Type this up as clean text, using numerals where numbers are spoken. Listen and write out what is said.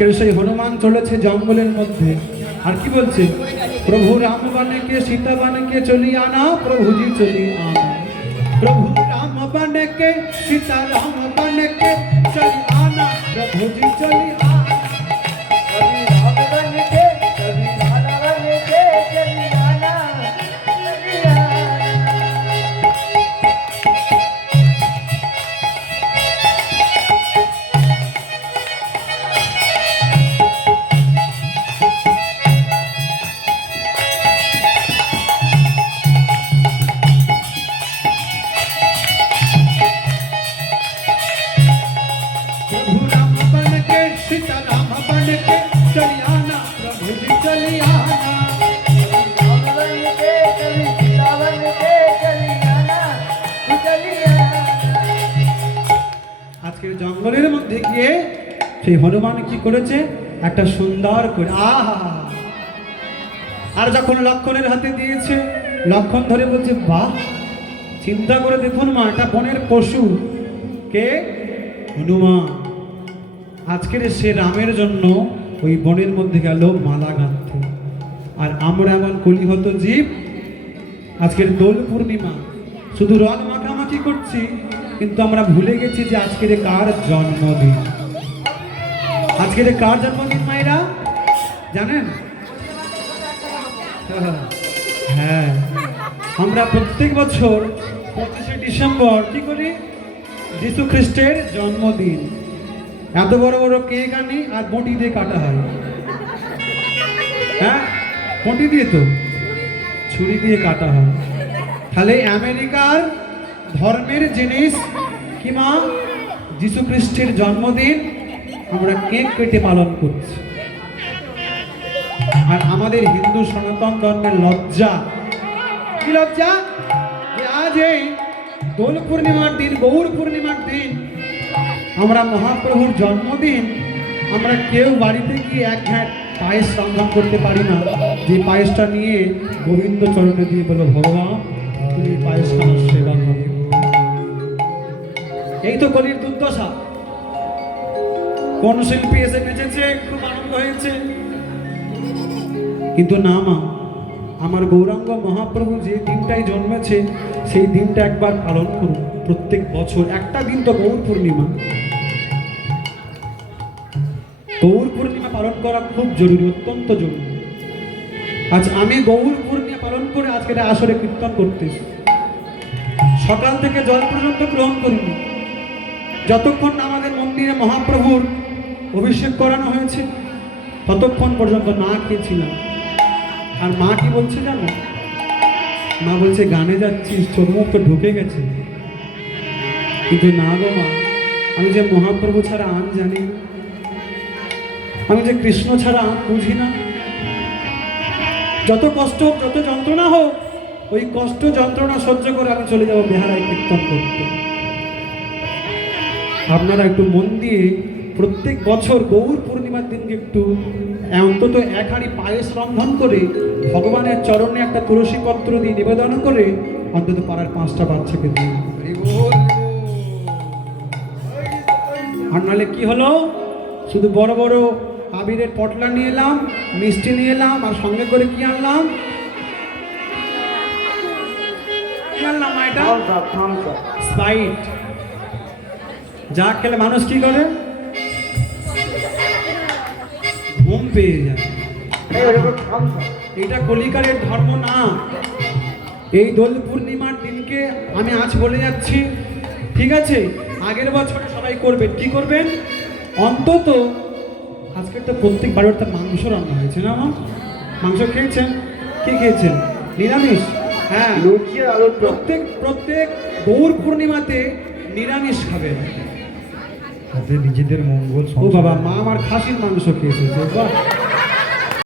আজকের সেই হনুমান চলেছে জঙ্গলের মধ্যে, আর কি বলছে, প্রভু রাম বানকে সীতা বানকে চলি আনা, প্রভুজি চলি আনা, প্রভু রাম বানকে সীতা রাম বানকে চলি আনা, প্রভুজি চলি আনা। আজকের জঙ্গলের মধ্যে গিয়ে সেই হনুমান কি করেছে, একটা সুন্দর করে আহা, আর যখন লক্ষণের হাতে দিয়েছে, লক্ষণ ধরে বলছে বাহ, চিন্তা করে দেখুন মা, এটা বনের পশু, কে, হনুমান। আজকের সে রামের জন্য ওই বনের মধ্যে গেল মালা গাঁথতে, আর আমরা এমন কলিহত জীব, আজকের দোল পূর্ণিমা শুধু রং মাখামাখি করছি, কিন্তু আমরা ভুলে গেছি যে আজকের কার জন্মদিন। আজকের কার জন্মদিন মায়েরা জানেন? হ্যাঁ, আমরা প্রত্যেক বছর 25শে ডিসেম্বর কি করি, যীশু খ্রিস্টের জন্মদিন। এত বড় বড় কেক আনি আর বটি দিয়ে কাটা হয়। হ্যাঁ, বটি দিয়ে তো, ছুরি দিয়ে কাটা হয়। তাহলে আমেরিকার ধর্মের জিনিস কি মা, যীশু খ্রিস্টের জন্মদিন আমরা কেক কেটে পালন করছি। আর আমাদের হিন্দু সনাতন ধর্মের লজ্জা, কি লজ্জা, যে আজ এই দোল পূর্ণিমার দিন, গৌর পূর্ণিমার দিন, আমরা মহাপ্রভুর জন্মদিন, আমরা কেউ বাড়িতে গিয়ে এক ঘাট পায়েস রান্না করতে পারি না, যে পায়েসটা নিয়ে গোবিন্দ চরণে দিয়ে বলো ভগবান তুমি পায়েস খাওয়ার সেবা করো। এই তো কলির দুর্দশা। কোন শিল্পী এসে নেচেছে, খুব আনন্দ হয়েছে, কিন্তু না মা, আমার গৌরাঙ্গ মহাপ্রভু যে দিনটাই জন্মেছে সেই দিনটা একবার পালন করুন প্রত্যেক বছর। একটা দিন তো গৌর পূর্ণিমা, গৌর পূর্ণিমা পালন করা খুব জরুরি, অত্যন্ত জরুরি। আজ আমি গৌর পূর্ণিমা পালন করে আজকে আসরে কীর্তন করতেছি, সকাল থেকে জল পর্যন্ত গ্রহণ করিনি, যতক্ষণ আমাদের মন্দিরে মহাপ্রভুর অভিষেক করানো হয়েছে ততক্ষণ পর্যন্ত না খেয়েছিলাম। আর মা কি বলছে জানো, মা বলছে গানে যাচ্ছিস, চোখ মুখ তো ঢুকে গেছে। কিন্তু না গো মা, আমি যে মহাপ্রভু ছাড়া আন জানি না, আমি যে কৃষ্ণ ছাড়া আন বুঝি না। যত কষ্ট হোক, যত যন্ত্রণা হোক, ওই কষ্ট যন্ত্রণা সহ্য করে আমি চলে যাব বেহারায় কীর্তন করতে। আপনারা একটু মন দিয়ে প্রত্যেক বছর গৌর পূর্ণিমার দিনকে একটু অন্তত এক হাঁড়ি পায়েস রন্ধন করে ভগবানের চরণে একটা তুলসী পত্র দিয়ে নিবেদন করে অন্তত পাড়ার 5টা বাচ্চাকে দিন। আর নাহলে কি হলো, শুধু বড় বড় আবিরের পটলা নিয়ে এলাম, মিষ্টি নিয়ে এলাম, আর সঙ্গে করে কি আনলাম, স্প্রাইট। যা খেলে মানুষ কি করে, ঘুম পেয়ে যায়। এটা কলিকালের ধর্ম না। এই দোল পূর্ণিমার দিনকে আমি আজ বলে যাচ্ছি, ঠিক আছে, আগের বছরে সবাই করবেন, কি করবেন, অন্তত আজকে তো প্রত্যেক বাড়িতে মাংস রান্না হয়েছে না, আমার মাংস খেয়েছেন, কি খেয়েছেন, নিরামিষ। হ্যাঁ, প্রত্যেক গৌর পূর্ণিমাতে নিরামিষ খাবেন, নিজেদের মঙ্গল। ও বাবা, মা আমার খাসির মাংস খেয়েছে।